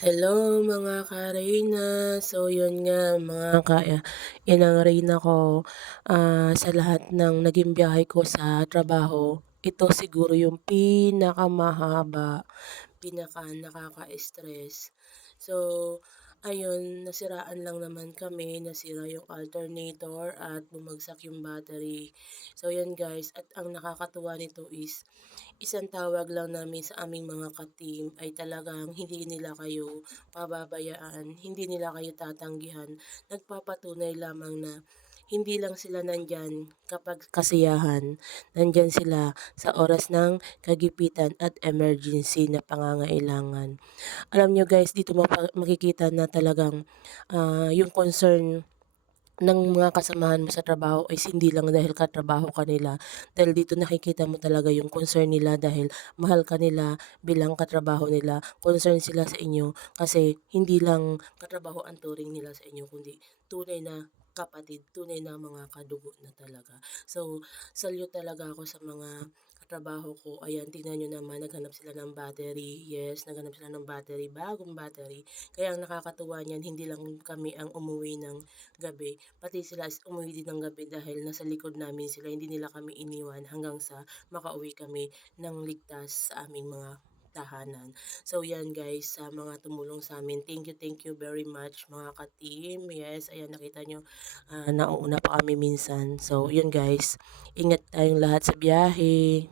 Hello mga ka-Reyna. So yun nga mga inang Reyna ko, sa lahat ng naging biyahe ko sa trabaho, ito siguro yung pinakamahaba, nakaka-stress. So ayun, nasiraan lang naman kami, nasira yung alternator at bumagsak yung battery. So yan guys, at ang nakakatuwa nito is isang tawag lang namin sa aming mga ka-team ay talagang hindi nila kayo pababayaan, hindi nila kayo tatanggihan. Nagpapatunay lamang na hindi lang sila nandyan kapag kasiyahan, nandyan sila sa oras ng kagipitan at emergency na pangangailangan. Alam nyo guys, dito makikita na talagang yung concern ng mga kasamahan mo sa trabaho is hindi lang dahil katrabaho ka nila. Dahil dito nakikita mo talaga yung concern nila dahil mahal ka nila bilang katrabaho nila. Concern sila sa inyo kasi hindi lang katrabaho ang turing nila sa inyo kundi tunay na kapatid, tunay na mga kadugo na talaga. So, salute talaga ako sa mga katrabaho ko. Ayan, tingnan nyo naman, naghanap sila ng battery. Yes, naghanap sila ng battery, bagong battery. Kaya ang nakakatuwa niyan, hindi lang kami ang umuwi ng gabi, pati sila is umuwi din ng gabi dahil nasa likod namin sila, hindi nila kami iniwan hanggang sa makauwi kami ng ligtas sa aming mga tahanan. So yan guys, sa mga tumulong sa amin, thank you very much mga ka-team. Yes, ayan nakita nyo, nauuna pa kami minsan. So yun guys, ingat tayong lahat sa biyahe.